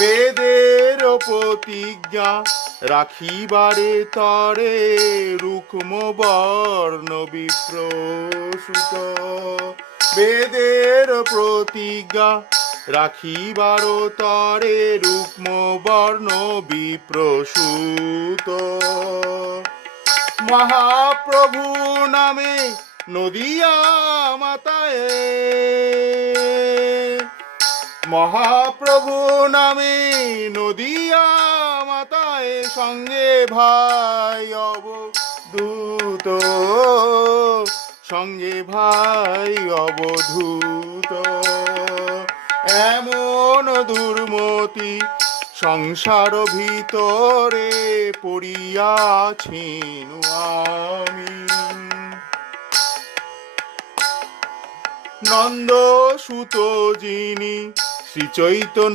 বেদের প্রতিজ্ঞা রাখিবারে তরে রুক্ম বর্ণ বিপ্রসূত। বেদের প্রতিজ্ঞা রাখিবার তরে রুক্ম বর্ণ বিপ্রসূত। মহাপ্রভু নামে নদিয়া মাতায়, মহাপ্রভু নামে নদিয়া মাতায় সঙ্গে ভাই অবধূত, সঙ্গে ভাই অবধূত। এমন দুর্মতি সংসার ভিতরে পড়িয়াছিনু আমি। নন্দ সুত যিনি শ্রী চৈতন্য